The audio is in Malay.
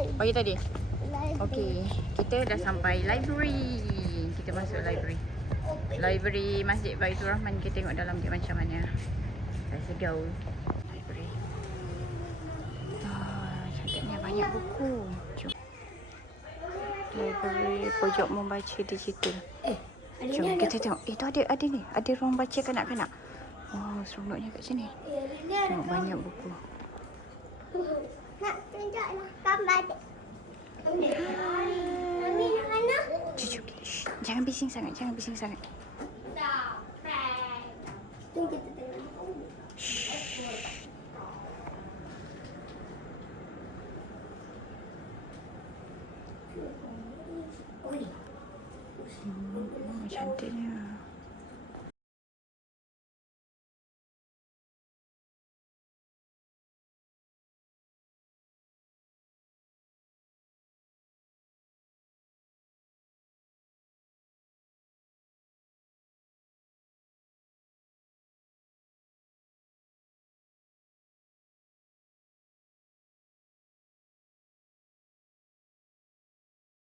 Pagi tadi? Okey, kita dah sampai library. Kita masuk library. Library Masjid Baitur Rahman. Kita tengok dalam dia macam mana. Let's go. Library. Cantiknya banyak buku. Jom. Library pojok membaca digital. Jom kita tengok. Itu ada ni. Ada ruang baca kanak-kanak. Oh, seronoknya kat sini. Tengok banyak buku. Nak tunjuklah gambar. Mami nak mana? Jom kita. Jangan bising sangat. Jangan bising sangat. Tunggu kita tengok. Cantiknya.